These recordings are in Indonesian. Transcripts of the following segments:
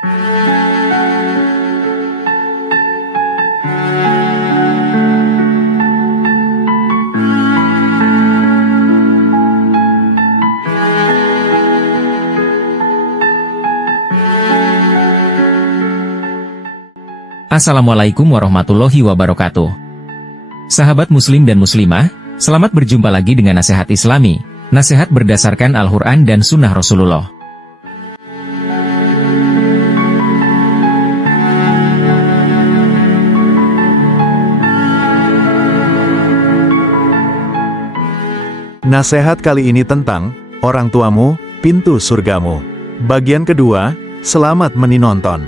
Assalamualaikum warahmatullahi wabarakatuh. Sahabat muslim dan muslimah, selamat berjumpa lagi dengan Nasihat Islami, nasihat berdasarkan Al-Quran dan Sunnah Rasulullah. Nasihat kali ini tentang orang tuamu, pintu surgamu. Bagian kedua, selamat menonton.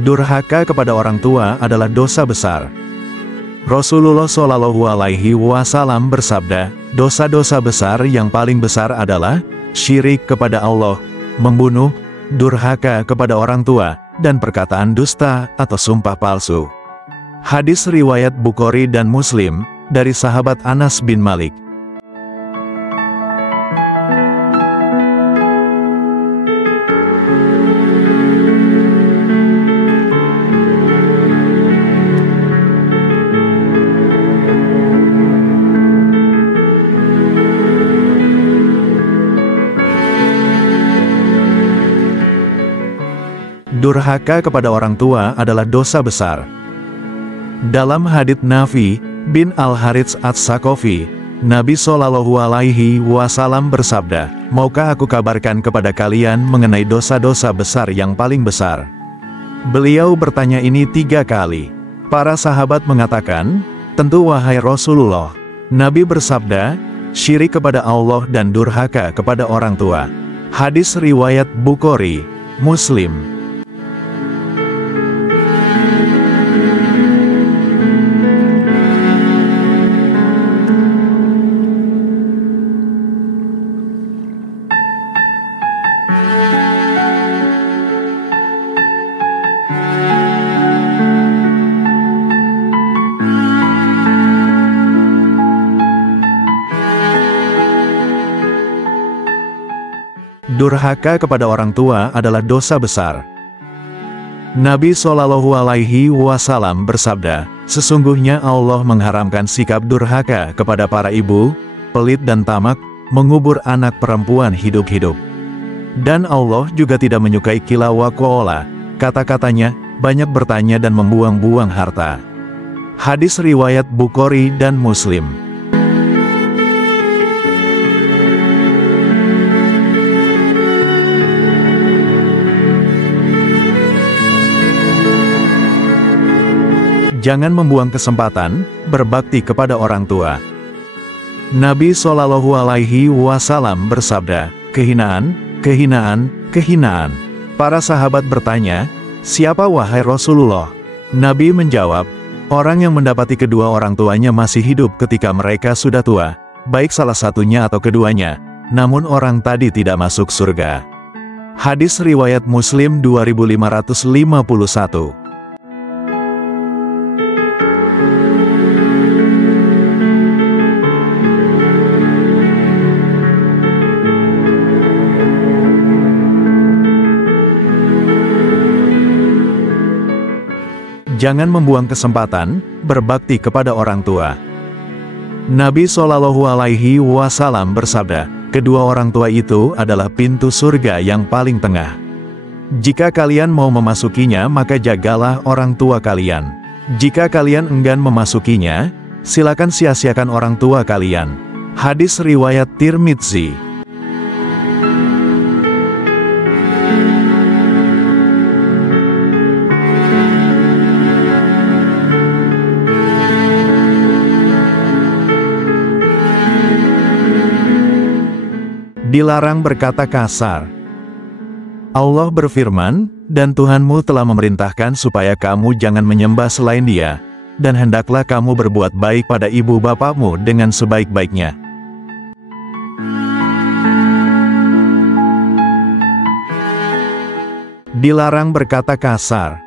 Durhaka kepada orang tua adalah dosa besar. Rasulullah Shallallahu Alaihi Wasallam bersabda, dosa-dosa besar yang paling besar adalah syirik kepada Allah, membunuh, durhaka kepada orang tua, dan perkataan dusta atau sumpah palsu. Hadis riwayat Bukhari dan Muslim, dari sahabat Anas bin Malik. Durhaka kepada orang tua adalah dosa besar. Dalam hadits Nafi bin Al-Harits Ats-Sakofi, Nabi Shallallahu Alaihi Wasallam bersabda, maukah aku kabarkan kepada kalian mengenai dosa-dosa besar yang paling besar? Beliau bertanya ini 3 kali. Para sahabat mengatakan, tentu wahai Rasulullah. Nabi bersabda, syirik kepada Allah dan durhaka kepada orang tua. Hadis riwayat Bukhari, Muslim. Durhaka kepada orang tua adalah dosa besar. Nabi Shallallahu Alaihi Wasallam bersabda, sesungguhnya Allah mengharamkan sikap durhaka kepada para ibu, pelit dan tamak, mengubur anak perempuan hidup-hidup. Dan Allah juga tidak menyukai kila wa qawla, kata-katanya, banyak bertanya dan membuang-buang harta. Hadis riwayat Bukhari dan Muslim. Jangan membuang kesempatan berbakti kepada orang tua. Nabi Shallallahu Alaihi Wasallam bersabda, kehinaan, kehinaan, kehinaan. Para sahabat bertanya, siapa wahai Rasulullah? Nabi menjawab, orang yang mendapati kedua orang tuanya masih hidup ketika mereka sudah tua, baik salah satunya atau keduanya, namun orang tadi tidak masuk surga. Hadis riwayat Muslim 2551. Jangan membuang kesempatan berbakti kepada orang tua. Nabi Shallallahu Alaihi Wasallam bersabda, kedua orang tua itu adalah pintu surga yang paling tengah. Jika kalian mau memasukinya, maka jagalah orang tua kalian. Jika kalian enggan memasukinya, silakan sia-siakan orang tua kalian. Hadis riwayat Tirmidzi. Dilarang berkata kasar. Allah berfirman, dan Tuhanmu telah memerintahkan supaya kamu jangan menyembah selain Dia, dan hendaklah kamu berbuat baik pada ibu bapakmu dengan sebaik-baiknya. Dilarang berkata kasar.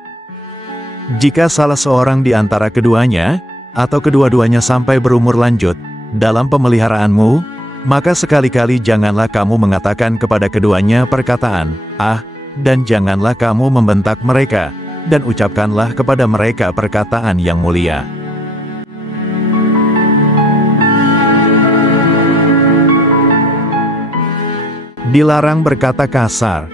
Jika salah seorang di antara keduanya, atau kedua-duanya sampai berumur lanjut, dalam pemeliharaanmu, maka sekali-kali janganlah kamu mengatakan kepada keduanya perkataan, "Ah," dan janganlah kamu membentak mereka, dan ucapkanlah kepada mereka perkataan yang mulia. Dilarang berkata kasar.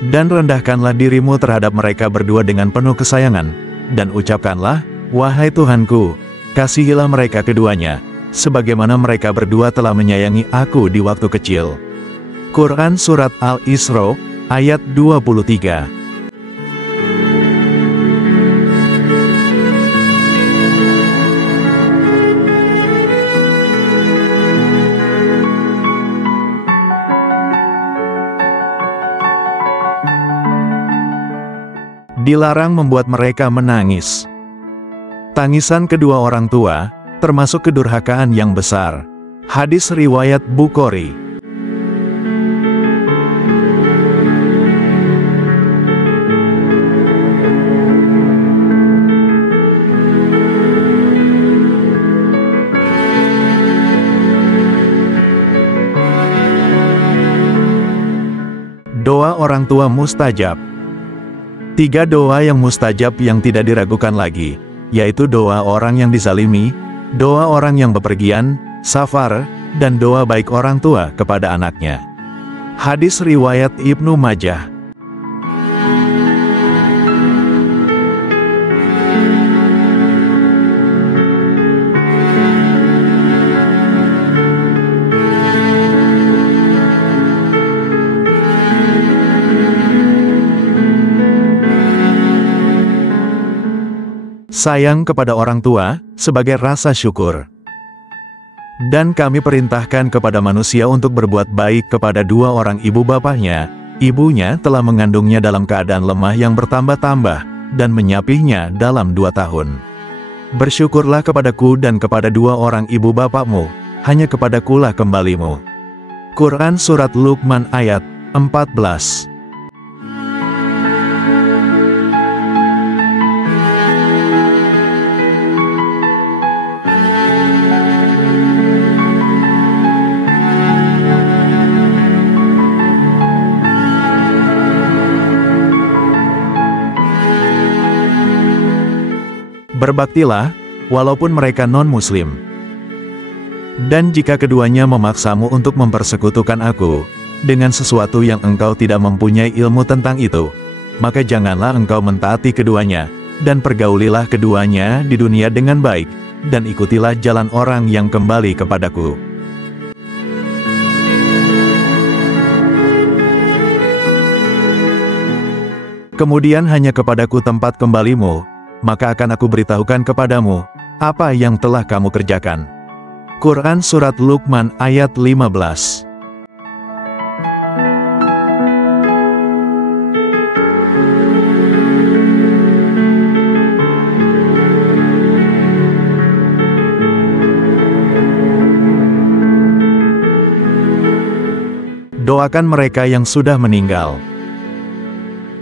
Dan rendahkanlah dirimu terhadap mereka berdua dengan penuh kesayangan, dan ucapkanlah, "Wahai Tuhanku, kasihilah mereka keduanya, sebagaimana mereka berdua telah menyayangi aku di waktu kecil." Quran Surat Al-Isra, ayat 23. Dilarang membuat mereka menangis. Tangisan kedua orang tua, termasuk kedurhakaan yang besar. Hadis riwayat Bukhari. Doa orang tua mustajab. 3 doa yang mustajab yang tidak diragukan lagi, yaitu doa orang yang dizalimi, doa orang yang bepergian, safar, dan doa baik orang tua kepada anaknya. Hadis riwayat Ibnu Majah. Sayang kepada orang tua, sebagai rasa syukur. Dan kami perintahkan kepada manusia untuk berbuat baik kepada 2 orang ibu bapaknya. Ibunya telah mengandungnya dalam keadaan lemah yang bertambah-tambah, dan menyapihnya dalam 2 tahun. Bersyukurlah kepadaku dan kepada 2 orang ibu bapakmu, hanya kepadakulah kembalimu. Quran Surat Luqman ayat 14. Berbaktilah, walaupun mereka non-muslim. Dan jika keduanya memaksamu untuk mempersekutukan aku, dengan sesuatu yang engkau tidak mempunyai ilmu tentang itu, maka janganlah engkau mentaati keduanya, dan pergaulilah keduanya di dunia dengan baik, dan ikutilah jalan orang yang kembali kepadaku. Kemudian hanya kepadaku tempat kembalimu, maka akan aku beritahukan kepadamu, apa yang telah kamu kerjakan. Quran Surat Luqman ayat 15. Doakan mereka yang sudah meninggal.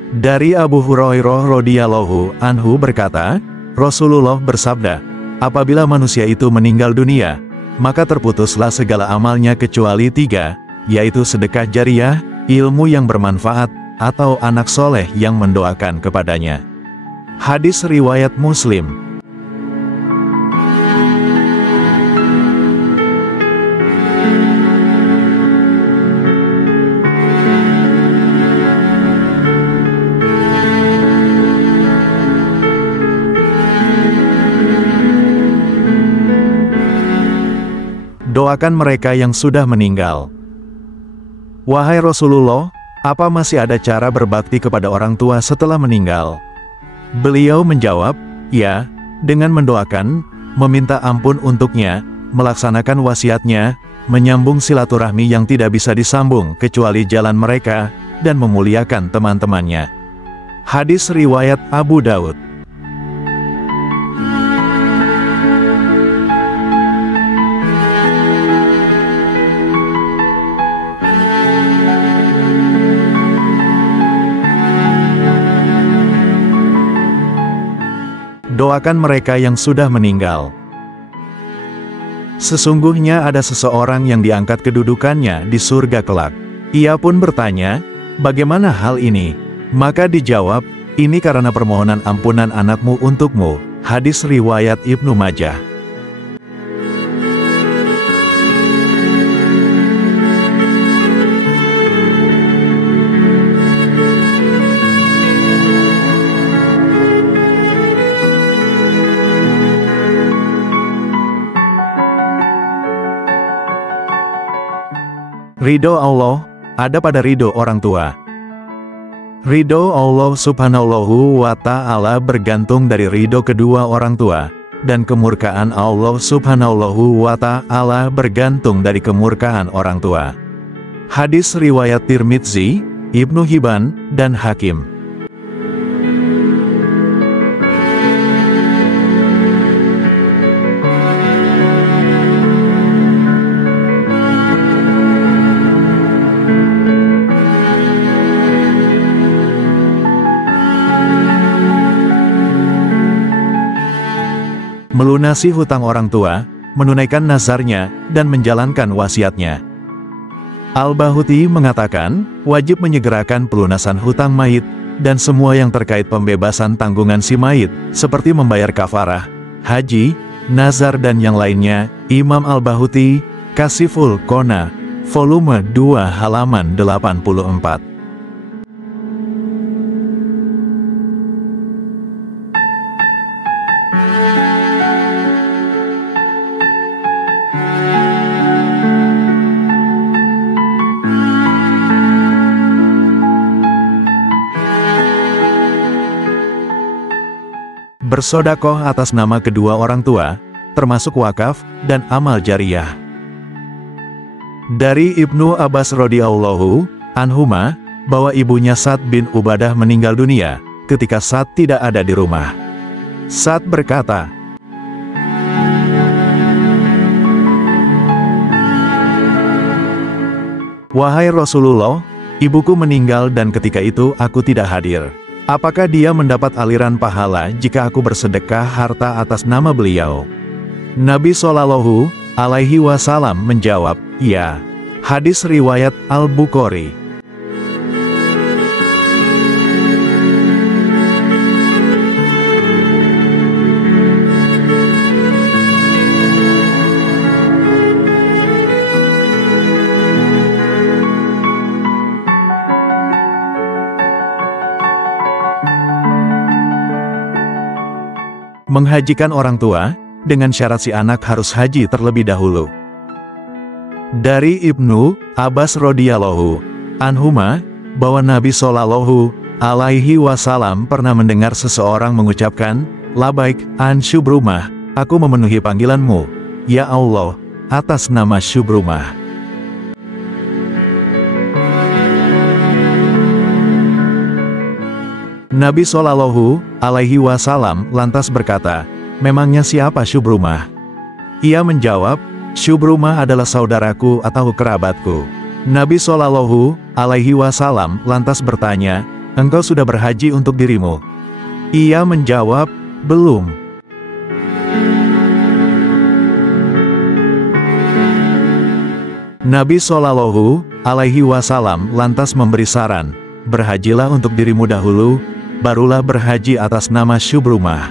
Dari Abu Hurairah radhiyallahu anhu berkata, Rasulullah bersabda, apabila manusia itu meninggal dunia, maka terputuslah segala amalnya kecuali 3, yaitu sedekah jariyah, ilmu yang bermanfaat, atau anak soleh yang mendoakan kepadanya. Hadis riwayat Muslim. Doakan mereka yang sudah meninggal. Wahai Rasulullah, apa masih ada cara berbakti kepada orang tua setelah meninggal? Beliau menjawab, ya, dengan mendoakan, meminta ampun untuknya, melaksanakan wasiatnya, menyambung silaturahmi yang tidak bisa disambung kecuali jalan mereka, dan memuliakan teman-temannya. Hadis riwayat Abu Daud. lupakan mereka yang sudah meninggal. Sesungguhnya ada seseorang yang diangkat kedudukannya di surga kelak. Ia pun bertanya, bagaimana hal ini? Maka dijawab, ini karena permohonan ampunan anakmu untukmu. Hadis riwayat Ibnu Majah. Ridho Allah ada pada ridho orang tua. Ridho Allah subhanahu wa ta'ala bergantung dari ridho kedua orang tua, dan kemurkaan Allah subhanahu wa ta'ala bergantung dari kemurkaan orang tua. Hadis riwayat Tirmidzi, Ibnu Hibban, dan Hakim. Melunasi hutang orang tua, menunaikan nazarnya, dan menjalankan wasiatnya. Al-Bahuti mengatakan, wajib menyegerakan pelunasan hutang mayit, dan semua yang terkait pembebasan tanggungan si mayit, seperti membayar kafarah, haji, nazar dan yang lainnya. Imam Al-Bahuti, Kasiful Qona, volume 2 halaman 84. Bersodakoh atas nama kedua orang tua, termasuk wakaf, dan amal jariyah. Dari Ibnu Abbas radhiyallahu anhuma, bahwa ibunya Sa'd bin Ubadah meninggal dunia, ketika Sa'd tidak ada di rumah. Sa'd berkata, "Wahai Rasulullah, ibuku meninggal dan ketika itu aku tidak hadir. Apakah dia mendapat aliran pahala jika aku bersedekah harta atas nama beliau?" Nabi Shallallahu Alaihi Wasallam menjawab, "Ya." Hadis riwayat Al-Bukhari. Menghajikan orang tua, dengan syarat si anak harus haji terlebih dahulu. Dari Ibnu Abbas radhiyallahu anhuma, bahwa Nabi Shallallahu Alaihi Wasallam pernah mendengar seseorang mengucapkan, "Labaik, an Syubrumah, aku memenuhi panggilanmu, ya Allah, atas nama Syubrumah." Nabi Shallallahu Alaihi Wasallam lantas berkata, "Memangnya siapa Syubrumah?" Ia menjawab, "Syubrumah adalah saudaraku atau kerabatku." Nabi Shallallahu Alaihi Wasallam lantas bertanya, "Engkau sudah berhaji untuk dirimu?" Ia menjawab, "Belum." Nabi Shallallahu Alaihi Wasallam lantas memberi saran, "Berhajilah untuk dirimu dahulu, barulah berhaji atas nama Syubrumah."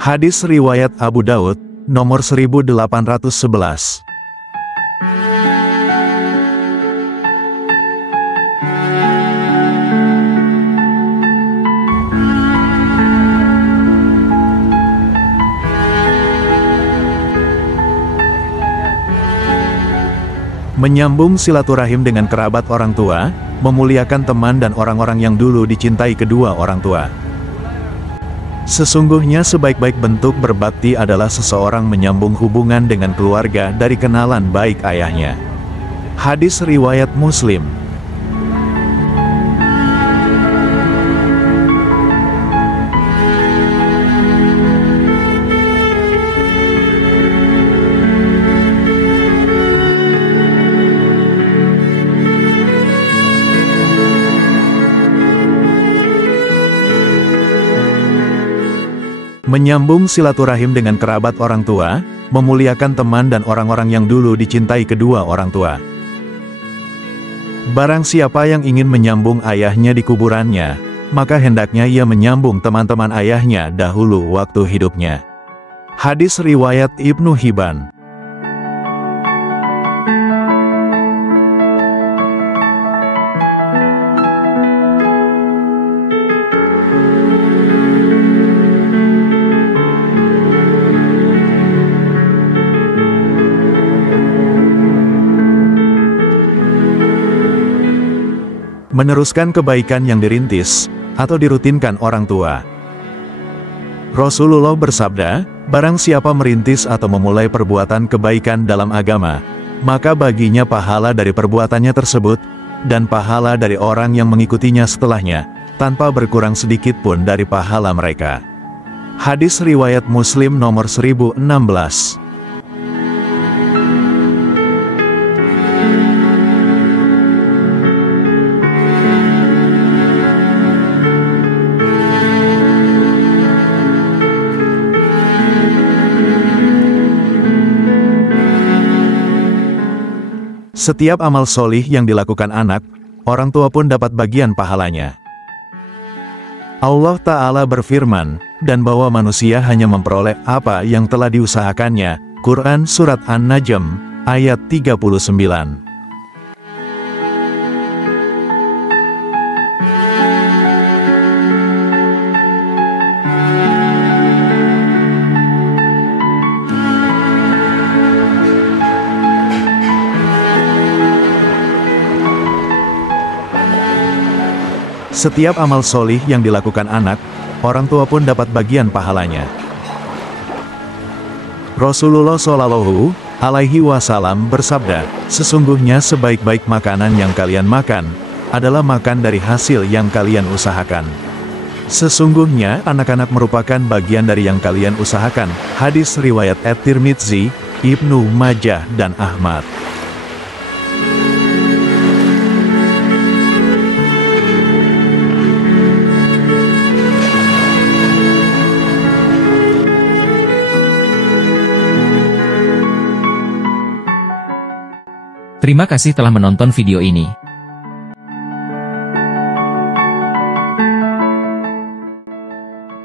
Hadis riwayat Abu Daud, nomor 1811. Menyambung silaturahim dengan kerabat orang tua, memuliakan teman dan orang-orang yang dulu dicintai kedua orang tua. Sesungguhnya sebaik-baik bentuk berbakti adalah seseorang menyambung hubungan dengan keluarga dari kenalan baik ayahnya. Hadis riwayat Muslim. Menyambung silaturahim dengan kerabat orang tua, memuliakan teman dan orang-orang yang dulu dicintai kedua orang tua. Barang siapa yang ingin menyambung ayahnya di kuburannya, maka hendaknya ia menyambung teman-teman ayahnya dahulu waktu hidupnya. Hadis riwayat Ibnu Hibban. Meneruskan kebaikan yang dirintis atau dirutinkan orang tua. Rasulullah bersabda, barang siapa merintis atau memulai perbuatan kebaikan dalam agama, maka baginya pahala dari perbuatannya tersebut, dan pahala dari orang yang mengikutinya setelahnya, tanpa berkurang sedikit pun dari pahala mereka. Hadis riwayat Muslim nomor 1016. Setiap amal solih yang dilakukan anak, orang tua pun dapat bagian pahalanya. Allah Ta'ala berfirman, dan bahwa manusia hanya memperoleh apa yang telah diusahakannya. Quran Surat An-Najm, ayat 39. Setiap amal solih yang dilakukan anak, orang tua pun dapat bagian pahalanya. Rasulullah Shallallahu Alaihi Wasallam bersabda, sesungguhnya sebaik-baik makanan yang kalian makan, adalah makan dari hasil yang kalian usahakan. Sesungguhnya anak-anak merupakan bagian dari yang kalian usahakan. Hadis riwayat At-Tirmidzi, Ibnu Majah dan Ahmad. Terima kasih telah menonton video ini.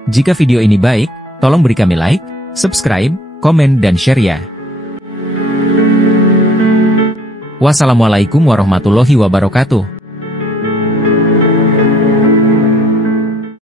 Jika video ini baik, tolong beri kami like, subscribe, komen dan share ya. Wassalamualaikum warahmatullahi wabarakatuh.